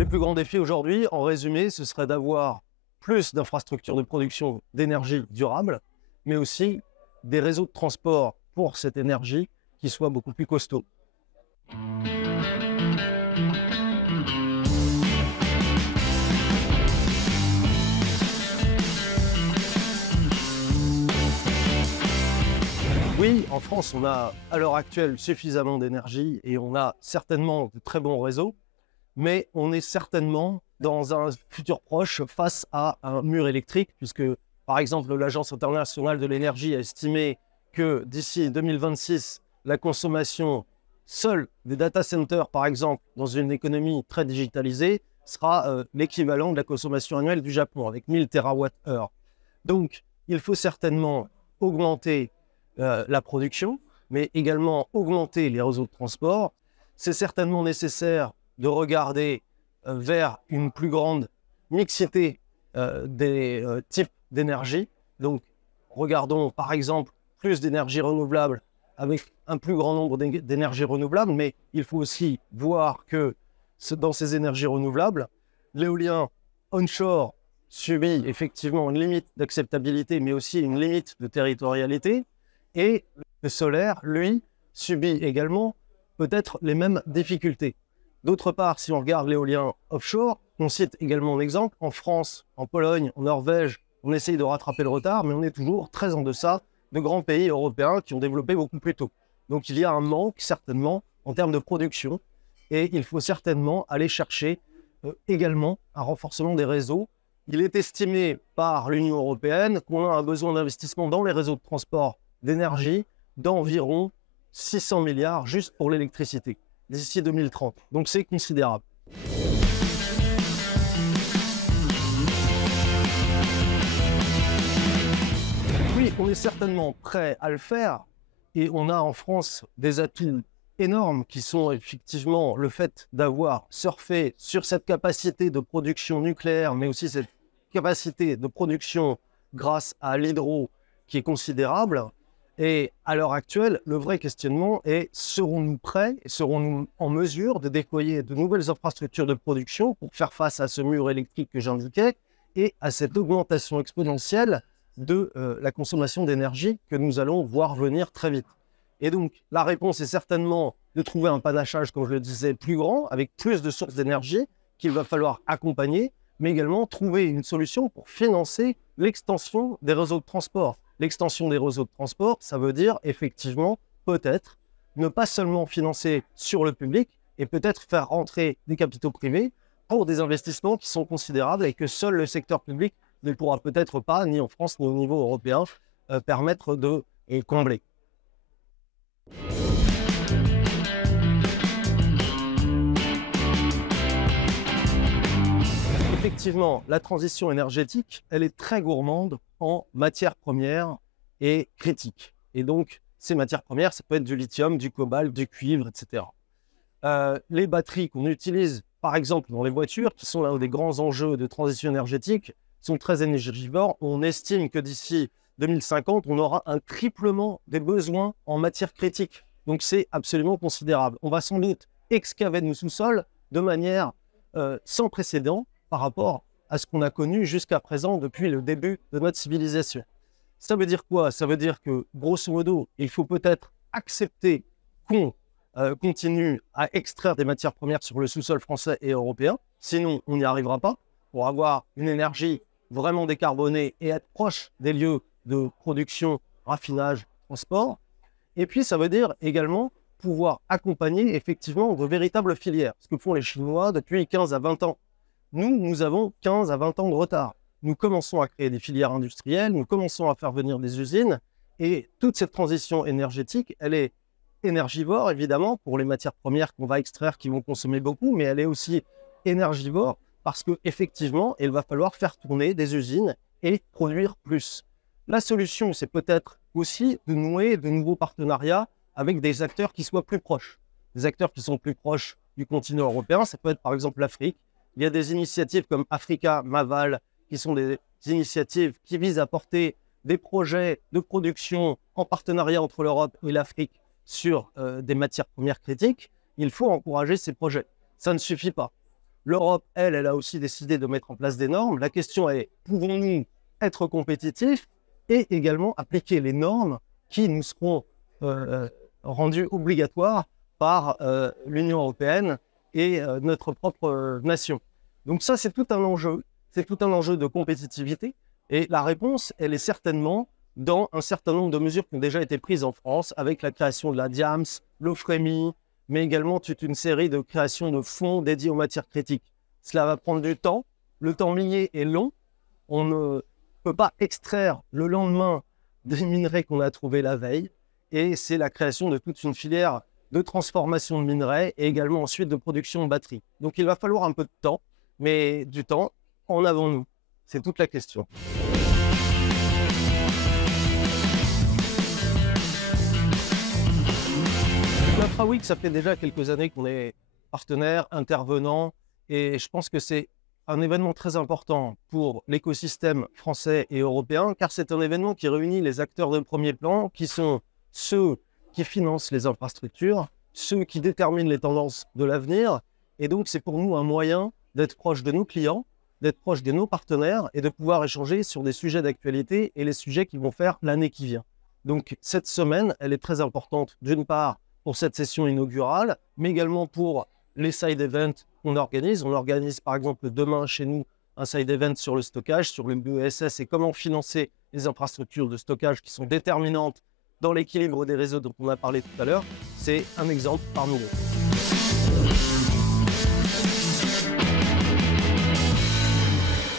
Les plus grands défis aujourd'hui, en résumé, ce serait d'avoir plus d'infrastructures de production d'énergie durable, mais aussi des réseaux de transport pour cette énergie qui soient beaucoup plus costauds. Oui, en France, on a à l'heure actuelle suffisamment d'énergie et on a certainement de très bons réseaux, mais on est certainement dans un futur proche face à un mur électrique, puisque par exemple l'Agence internationale de l'énergie a estimé que d'ici 2026, la consommation seule des data centers, par exemple, dans une économie très digitalisée, sera l'équivalent de la consommation annuelle du Japon, avec 1000 TWh. Donc, il faut certainement augmenter la production, mais également augmenter les réseaux de transport. C'est certainement nécessaire de regarder vers une plus grande mixité des types d'énergie. Donc, regardons par exemple plus d'énergie renouvelable avec un plus grand nombre d'énergies renouvelables, mais il faut aussi voir que dans ces énergies renouvelables, l'éolien onshore subit effectivement une limite d'acceptabilité, mais aussi une limite de territorialité, et le solaire, lui, subit également peut-être les mêmes difficultés. D'autre part, si on regarde l'éolien offshore, on cite également un exemple, en France, en Pologne, en Norvège, on essaye de rattraper le retard, mais on est toujours très en deçà de grands pays européens qui ont développé beaucoup plus tôt. Donc il y a un manque certainement en termes de production et il faut certainement aller chercher également un renforcement des réseaux. Il est estimé par l'Union européenne qu'on a un besoin d'investissement dans les réseaux de transport d'énergie d'environ 600 milliards juste pour l'électricité d'ici 2030. Donc c'est considérable. Oui, on est certainement prêt à le faire et on a en France des atouts énormes qui sont effectivement le fait d'avoir surfé sur cette capacité de production nucléaire, mais aussi cette capacité de production grâce à l'hydro qui est considérable. Et à l'heure actuelle, le vrai questionnement est, serons-nous prêts et serons-nous en mesure de déployer de nouvelles infrastructures de production pour faire face à ce mur électrique que j'indiquais et à cette augmentation exponentielle de la consommation d'énergie que nous allons voir venir très vite. Et donc, la réponse est certainement de trouver un panachage, comme je le disais, plus grand, avec plus de sources d'énergie qu'il va falloir accompagner, mais également trouver une solution pour financer l'extension des réseaux de transport. L'extension des réseaux de transport, ça veut dire effectivement, peut-être, ne pas seulement financer sur le public et peut-être faire rentrer des capitaux privés pour des investissements qui sont considérables et que seul le secteur public ne pourra peut-être pas, ni en France ni au niveau européen, permettre de combler. Effectivement, la transition énergétique, elle est très gourmande en matières premières et critiques. Et donc, ces matières premières, ça peut être du lithium, du cobalt, du cuivre, etc. Les batteries qu'on utilise, par exemple, dans les voitures, qui sont l'un des grands enjeux de transition énergétique, sont très énergivores. On estime que d'ici 2050, on aura un triplement des besoins en matières critiques. Donc, c'est absolument considérable. On va sans doute excaver nos sous-sols de manière sans précédent par rapport à ce qu'on a connu jusqu'à présent depuis le début de notre civilisation. Ça veut dire quoi? Ça veut dire que, grosso modo, il faut peut-être accepter qu'on continue à extraire des matières premières sur le sous-sol français et européen, sinon on n'y arrivera pas. Pour avoir une énergie vraiment décarbonée et être proche des lieux de production, raffinage, transport. Et puis ça veut dire également pouvoir accompagner effectivement de véritables filières, ce que font les Chinois depuis 15 à 20 ans. Nous avons 15 à 20 ans de retard. Nous commençons à créer des filières industrielles, nous commençons à faire venir des usines, et toute cette transition énergétique, elle est énergivore, évidemment, pour les matières premières qu'on va extraire, qui vont consommer beaucoup, mais elle est aussi énergivore parce qu'effectivement, il va falloir faire tourner des usines et produire plus. La solution, c'est peut-être aussi de nouer de nouveaux partenariats avec des acteurs qui soient plus proches. Des acteurs qui sont plus proches du continent européen, ça peut être par exemple l'Afrique. Il y a des initiatives comme Africa Maval, qui sont des initiatives qui visent à porter des projets de production en partenariat entre l'Europe et l'Afrique sur des matières premières critiques. Il faut encourager ces projets. Ça ne suffit pas. L'Europe, elle a aussi décidé de mettre en place des normes. La question est, pouvons-nous être compétitifs et également appliquer les normes qui nous seront rendues obligatoires par l'Union européenne et notre propre nation. Donc ça, c'est tout un enjeu. C'est tout un enjeu de compétitivité. Et la réponse, elle est certainement dans un certain nombre de mesures qui ont déjà été prises en France, avec la création de la DIAMS, l'OFREMI, mais également toute une série de créations de fonds dédiés aux matières critiques. Cela va prendre du temps. Le temps minier est long. On ne peut pas extraire le lendemain des minerais qu'on a trouvés la veille. Et c'est la création de toute une filière de transformation de minerais et également ensuite de production de batteries. Donc il va falloir un peu de temps, mais du temps, en avons-nous? C'est toute la question. Infrawix, ça fait déjà quelques années qu'on est partenaire, intervenant, et je pense que c'est un événement très important pour l'écosystème français et européen, car c'est un événement qui réunit les acteurs de premier plan, qui sont ceux qui financent les infrastructures, ceux qui déterminent les tendances de l'avenir, et donc c'est pour nous un moyen d'être proche de nos clients, d'être proche de nos partenaires et de pouvoir échanger sur des sujets d'actualité et les sujets qui vont faire l'année qui vient. Donc cette semaine, elle est très importante d'une part pour cette session inaugurale, mais également pour les side events qu'on organise. On organise par exemple demain chez nous un side event sur le stockage, sur le BESS et comment financer les infrastructures de stockage qui sont déterminantes dans l'équilibre des réseaux dont on a parlé tout à l'heure. C'est un exemple parmi d'autres.